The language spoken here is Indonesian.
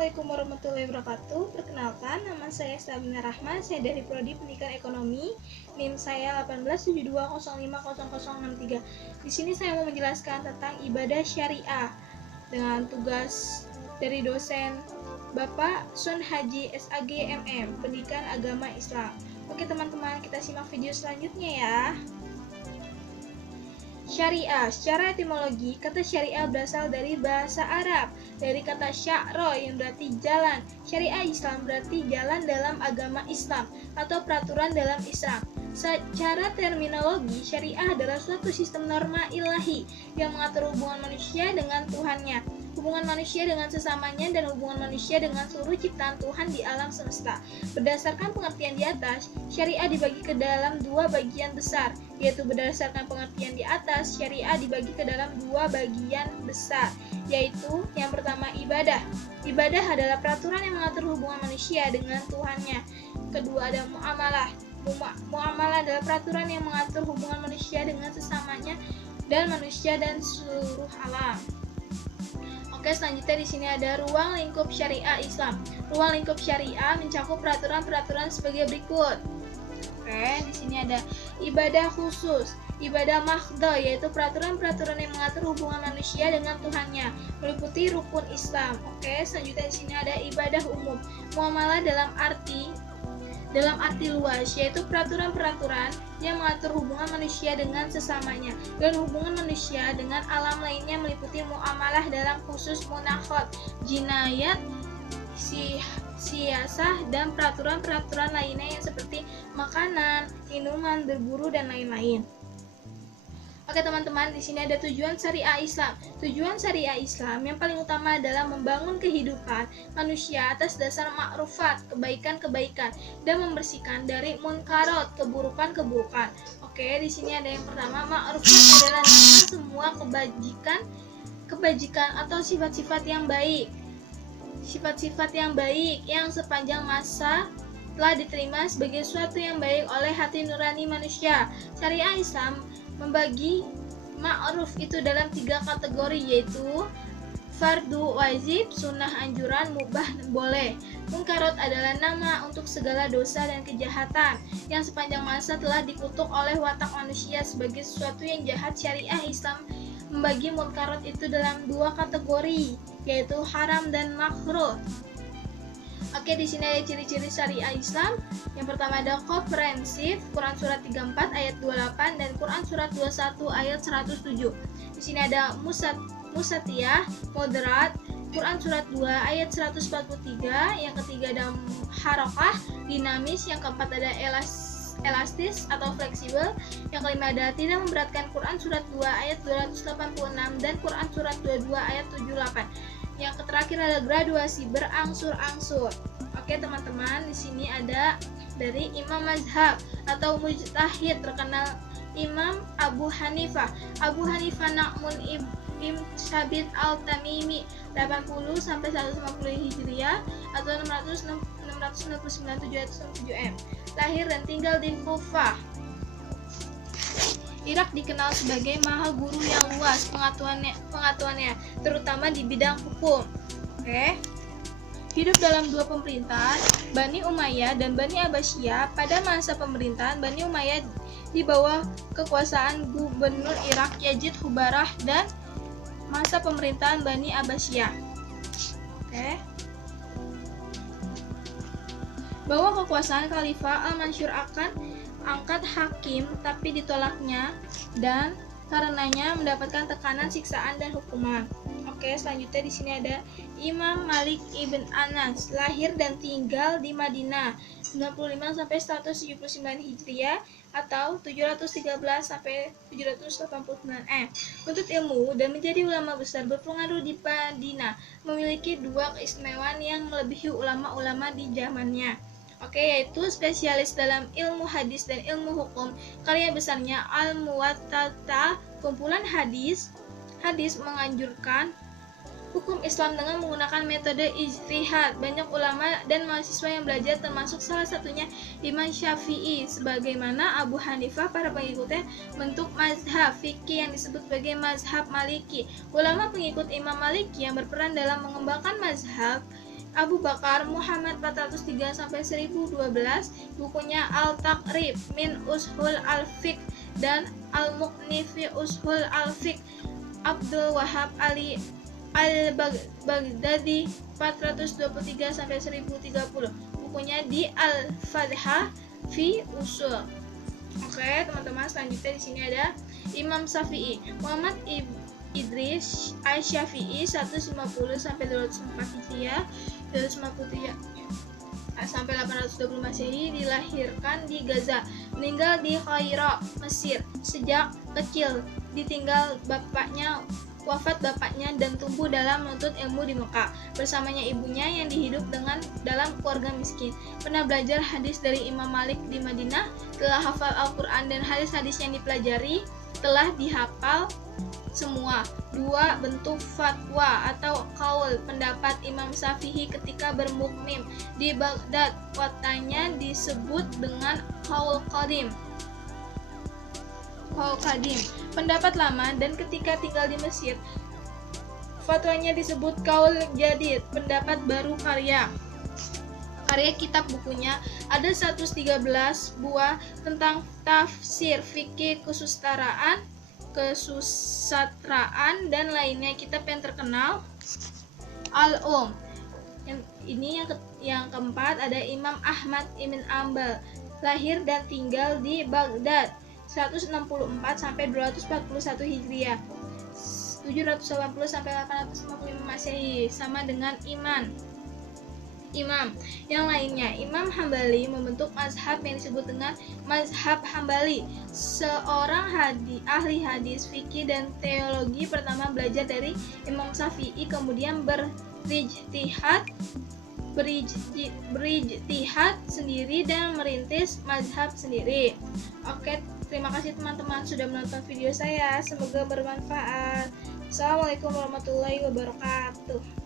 Assalamualaikum warahmatullahi wabarakatuh. Perkenalkan, nama saya Sabina Rahma. Saya dari Prodi Pendidikan Ekonomi. NIM saya 1872050063. Di sini saya mau menjelaskan tentang ibadah syariah dengan tugas dari dosen Bapak Sun Haji SAG MM, Pendidikan Agama Islam. Oke teman-teman, kita simak video selanjutnya ya. Syariah, secara etimologi, kata syariah berasal dari bahasa Arab, dari kata sya'ro yang berarti jalan. Syariah Islam berarti jalan dalam agama Islam atau peraturan dalam Islam. Secara terminologi, syariah adalah suatu sistem norma ilahi yang mengatur hubungan manusia dengan Tuhannya, hubungan manusia dengan sesamanya, dan hubungan manusia dengan seluruh ciptaan Tuhan di alam semesta. Berdasarkan pengertian di atas, syariah dibagi ke dalam dua bagian besar, yaitu berdasarkan pengertian di atas, syariah dibagi ke dalam dua bagian besar, yaitu yang pertama ibadah. Ibadah adalah peraturan yang mengatur hubungan manusia dengan Tuhannya. Kedua ada muamalah. Muamalah adalah peraturan yang mengatur hubungan manusia dengan sesamanya dan manusia dan seluruh alam. Oke, selanjutnya di sini ada ruang lingkup syariah Islam. Ruang lingkup syariah mencakup peraturan-peraturan sebagai berikut. Oke, di sini ada ibadah khusus, ibadah mahdhah, yaitu peraturan-peraturan yang mengatur hubungan manusia dengan Tuhannya, meliputi rukun Islam. Oke, selanjutnya di sini ada ibadah umum. Muamalah dalam arti luas, yaitu peraturan-peraturan yang mengatur hubungan manusia dengan sesamanya dan hubungan manusia dengan alam lainnya, meliputi muamalah dalam khusus munakhat, jinayat, siasah, dan peraturan-peraturan lainnya yang seperti makanan, minuman, berburu, dan lain-lain. Oke teman-teman, di sini ada tujuan syariah Islam. Tujuan syariah Islam yang paling utama adalah membangun kehidupan manusia atas dasar ma'rufat, kebaikan-kebaikan, dan membersihkan dari munkarat, keburukan-keburukan. Oke, di sini ada yang pertama, ma'rufat adalah nama semua kebajikan atau sifat-sifat yang baik. Sifat-sifat yang baik yang sepanjang masa telah diterima sebagai sesuatu yang baik oleh hati nurani manusia. Syariah Islam membagi ma'ruf itu dalam 3 kategori, yaitu fardu wajib, sunnah anjuran, mubah boleh. Munkarat adalah nama untuk segala dosa dan kejahatan yang sepanjang masa telah dikutuk oleh watak manusia sebagai sesuatu yang jahat. Syariah Islam membagi munkarat itu dalam 2 kategori, yaitu haram dan makruh. Oke, di sini ada ciri-ciri syariah Islam. Yang pertama ada komprehensif, Quran surat 34 ayat 28 dan Quran surat 21 ayat 107. Di sini ada musatiyah, moderat, Quran surat 2 ayat 143. Yang ketiga ada harakah, dinamis. Yang keempat ada elastis atau fleksibel. Yang kelima ada tidak memberatkan, Quran surat 2 ayat 286 dan Quran surat 22 ayat 78. Yang terakhir ada graduasi, berangsur-angsur. Oke teman-teman, di sini ada dari imam mazhab atau mujtahid terkenal Imam Abu Hanifah. Abu Hanifah Na'mun ibn Sabit al-Tamimi 80 sampai 150 Hijriah atau 699 767 M. Lahir dan tinggal di Kufah, Irak. Dikenal sebagai maha guru yang luas pengetahuannya, terutama di bidang hukum. Oke. Hidup dalam 2 pemerintahan, Bani Umayyah dan Bani Abbasiyah. Pada masa pemerintahan Bani Umayyah di bawah kekuasaan Gubernur Irak Yazid Hubarah dan masa pemerintahan Bani Abbasiyah. Oke. Bahwa kekuasaan Khalifah Al-Mansur akan angkat hakim tapi ditolaknya dan karenanya mendapatkan tekanan, siksaan, dan hukuman. Oke, selanjutnya di sini ada Imam Malik ibn Anas, lahir dan tinggal di Madinah 95 sampai 179 Hijriah atau 713 sampai 789 Menuntut ilmu dan menjadi ulama besar, berpengaruh di Madinah, memiliki 2 keistimewaan yang melebihi ulama-ulama di zamannya. Oke, yaitu spesialis dalam ilmu hadis dan ilmu hukum. Karya besarnya Al-Muwatta, kumpulan hadis menganjurkan hukum Islam dengan menggunakan metode ijtihad. Banyak ulama dan mahasiswa yang belajar, termasuk salah satunya Imam Syafi'i. Sebagaimana Abu Hanifah, para pengikutnya bentuk mazhab fikih yang disebut sebagai mazhab Maliki. Ulama pengikut Imam Maliki yang berperan dalam mengembangkan mazhab Abu Bakar Muhammad 403-1012, bukunya Al-Taqrib min Ushul Al-Fiqh dan Al-Muqni fi Ushul Al-Fiqh Abdul Wahab Ali Al-Baghdadi 423-1030, bukunya di Al-Fadhah fi Usul. Oke, teman-teman, selanjutnya di sini ada Imam Syafi'i, Muhammad Idris Asy-Syafi'i 150-204 Hijriah, 253 sampai 820 Masehi, dilahirkan di Gaza, meninggal di Kairo, Mesir. Sejak kecil ditinggal bapaknya, wafat bapaknya dan tumbuh dalam menuntut ilmu di Mekah bersamanya ibunya yang dihidup dalam keluarga miskin. Pernah belajar hadis dari Imam Malik di Madinah, telah hafal Al-Quran dan hadis-hadis yang dipelajari telah dihafal semua. 2. Bentuk fatwa atau qaul, pendapat Imam Syafi'i ketika bermukmim di Baghdad. Fatwanya disebut dengan qaul qadim. Pendapat lama, dan ketika tinggal di Mesir, fatwanya disebut qaul jadid, pendapat baru. Karya kitab bukunya ada 113 buah tentang tafsir, fikih, kesusastraan dan lainnya. Kitab yang terkenal Al-Um. Yang keempat ada Imam Ahmad ibn Ambal, lahir dan tinggal di Baghdad 164 sampai 241 Hijriah, 780 sampai 855 Masehi, sama dengan imam yang lainnya. Imam Hambali membentuk mazhab yang disebut dengan mazhab Hambali. Seorang ahli hadis, fikih, dan teologi, pertama belajar dari Imam Syafi'i, kemudian berijtihad sendiri dan merintis mazhab sendiri. Oke, terima kasih teman-teman sudah menonton video saya, semoga bermanfaat. Assalamualaikum warahmatullahi wabarakatuh.